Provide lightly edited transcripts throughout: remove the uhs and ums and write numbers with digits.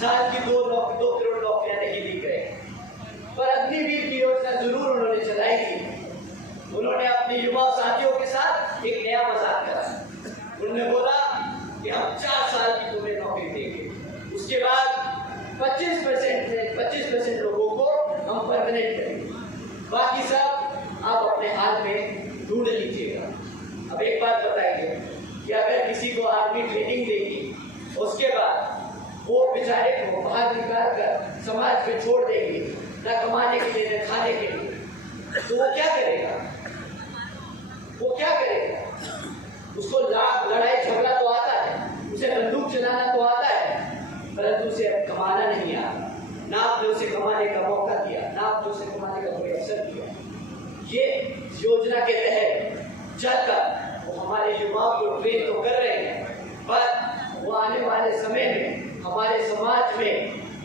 साल की 2 करोड़ नौकरियां नहीं दी गई, पर अग्निवीर की योजना जरूर उन्होंने चलाई थी। उन्होंने अपने युवा साथियों के साथ एक नया मजाक करा। उन्होंने बोला कि हम 4 साल की तुम्हें नौकरी देंगे, उसके बाद 25% लोगों को हम परमानेंट करेंगे, बाकी सब आप अपने हाल में ढूंढ लीजिएगा। अब एक बात बताइए कि अगर किसी को आर्मी ट्रेनिंग देगी, उसके बाद वो बेचारे को बाहर निकाल कर समाज में छोड़ देंगे, न कमाने के लिए न खाने के लिए, तो वो क्या करेगा? उसको लड़ाई झगड़ा तो आता है, उसे बंदूक चलाना तो आता है, परंतु उसे कमाना नहीं आता। ना आपने उसे कमाने का मौका दिया, ना आपने उसे कमाने का कोई अवसर दिया। ये योजना के तहत चलकर वो हमारे युवाओं को ट्रेन तो कर रहे हैं, पर वो आने वाले समय में हमारे समाज में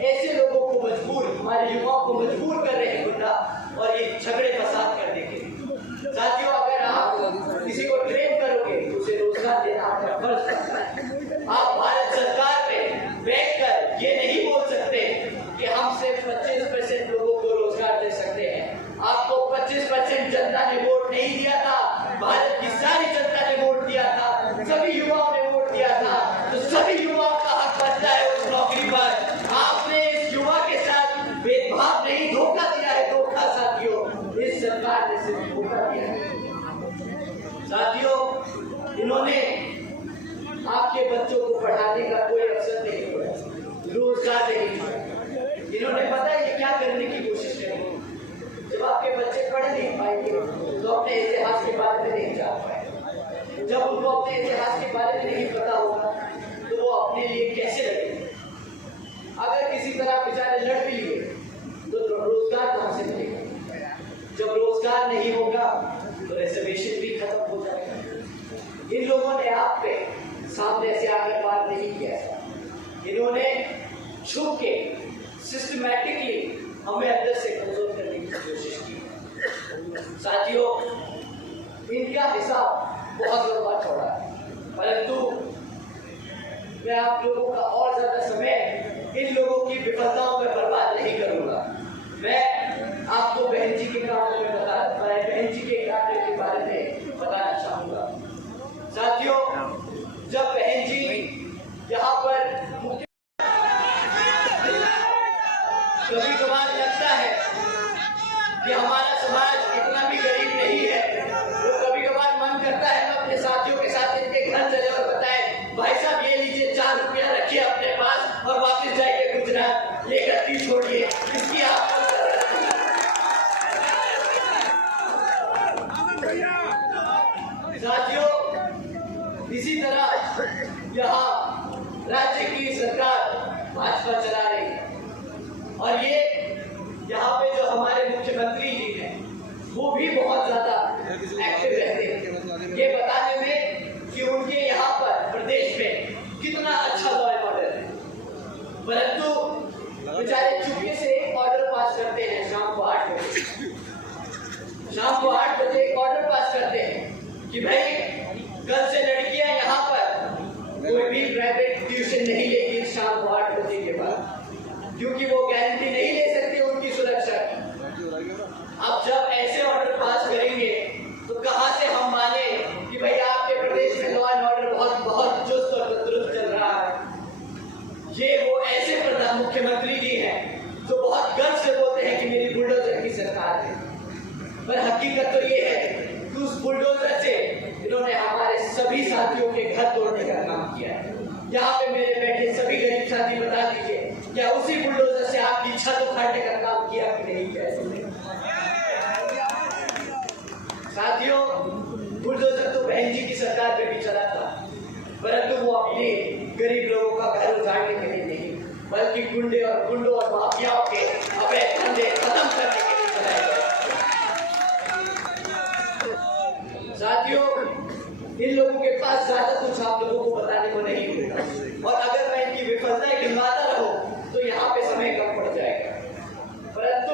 ऐसे लोगों को हमारे युवाओं को मजबूर कर रहे हैं गुंडा और ये झगड़े फसाद करने के लिए। साथियों, अगर आप किसी को ट्रेन करोगे तो उसे रोजगार देना आपका फर्ज बनता है। आप भारत सरकार में बैठकर ये नहीं बोल सकते कि हम सिर्फ 25% लोगों को रोजगार दे सकते हैं। आपको 25% जनता ने वोट नहीं दिया था, भारत की सारी जनता ने वोट दिया था, सभी युवाओं ने वोट दिया था, तो सभी युवाओं का हक बनता है उस नौकरी पर। आपने इस युवा के साथ भेदभाव नहीं, धोखा दिया है। धोखा साथियों, इस सरकार ने सिर्फ धोखा दिया है। साथियों, इन्होंने आपके बच्चों को पढ़ाने का कोई अवसर नहीं दिया, रोजगार नहीं दिया। इन्होंने पता है ये क्या करने की कोशिश करेंगे। जब आपके बच्चे पढ़ नहीं पाएंगे तो अपने इतिहास के बारे में नहीं जान पाएंगे। जब उनको अपने इतिहास के बारे में नहीं पता होगा तो वो अपने लिए कैसे लड़ेंगे। अगर किसी तरह बेचारे लड़ भी लिए तो रोजगार कहां से मिलेगा? जब रोजगार नहीं होगा तो रिजर्वेशन भी खत्म हो जाएगा। इन लोगों ने आप पे सामने से आकर बात नहीं किया, इन्होंने छुप के सिस्टमैटिकली हमें अंदर से कमजोर करने की कोशिश की। साथियों, इनका हिसाब बहुत लंबा चौड़ा है, परंतु मैं आप लोगों का और ज्यादा समय इन लोगों की विफलताओं में बर्बाद नहीं करूंगा। मैं आपको बहन जी के कार्य के बारे में बताना चाहूंगा। साथियों, जब बहन जी यहाँ पर कभी कभार लगता है कि हमारा समाज इतना भी गरीब नहीं है, तो कभी कभार मन करता है मैं अपने साथियों के साथ इनके घर चले और बताएं, भाई साहब ये लीजिए 4 रुपया रखिए अपने पास और वापस जाइए गुजरात, ये गलती छोड़िए, इसकी आप साथियों, इसी तरह यहाँ राज्य की सरकार भाजपा चला रही है और ये यहाँ पे जो हमारे मुख्यमंत्री जी हैं वो भी बहुत ज्यादा एक्टिव रहते हैं ये बताने में कि उनके यहाँ पर प्रदेश में कितना अच्छा लॉ एंड ऑर्डर है, परंतु बेचारे चुपके से एक ऑर्डर पास करते हैं शाम को 8 बजे एक ऑर्डर पास करते हैं कि भाई कल से लड़कियां यहाँ पर कोई भी प्राइवेट ट्यूशन नहीं लेगी शाम को 8 बजे के बाद, क्योंकि वो गारंटी नहीं ले सकती उनकी सुरक्षा की। अब जब ऐसे ऑर्डर पास करेंगे तो कहां से हम माने कि भाई आपके प्रदेश में लॉ एंड ऑर्डर बहुत चुस्त और तंदुरुस्त चल रहा है। ये वो ऐसे प्रधान मुख्यमंत्री जी हैं जो बहुत गर्व से बोलते हैं कि मेरी बुलडोजर की सरकार है, पर हकीकत तो ये है कि उस बुलडोजर से इन्होंने हमारे सभी साथियों के घर तोड़ने का काम किया है। यहाँ पे मेरे बैठे सभी गरीब साथी बता दीजिए, क्या उसी बुलडोजर से आपकी छत उखाड़ने का काम किया कि नहीं किया? साथियों, बुलडोजर तो बहन जी की सरकार पे भी चला था, परंतु वो अपने गरीब लोगों का घर उजाड़ने के लिए नहीं, बल्कि गुंडों और माफियाओं के अवैध धंधे खत्म करने के लिए चलाए गए। साथियों, इन लोगों के पास ज्यादा कुछ आप लोगों को बताने को नहीं मिलेगा और अगर मैं इनकी विफलताएं गिनवाता रहूं तो यहाँ पे समय कम पड़ जाएगा, परंतु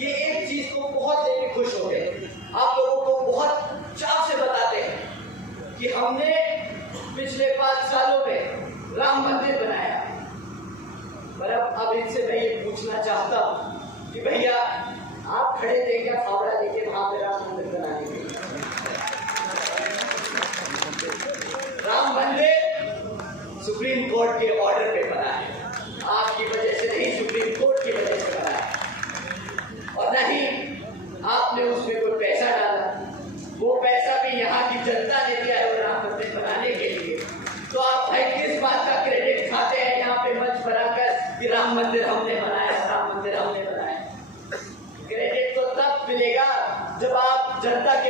ये एक चीज को बहुत लेके खुश हो गए। आप लोगों को बहुत चाव से बताते हैं कि हमने पिछले 5 सालों में राम मंदिर बनाया, राम मंदिर सुप्रीम कोर्ट के ऑर्डर पे बना है, आपकी वजह से नहीं, सुप्रीम कोर्ट की वजह से बना है। और नहीं आपने उसमें कोई पैसा डाला, वो पैसा भी यहाँ की जनता ने दिया है वो राम मंदिर बनाने के लिए। तो आप भाई किस बात का क्रेडिट खाते हैं यहाँ पे मंच बनाकर कि राम मंदिर हमने बनाया, राम मंदिर हमने बनाया? क्रेडिट तो तब मिलेगा जब आप जनता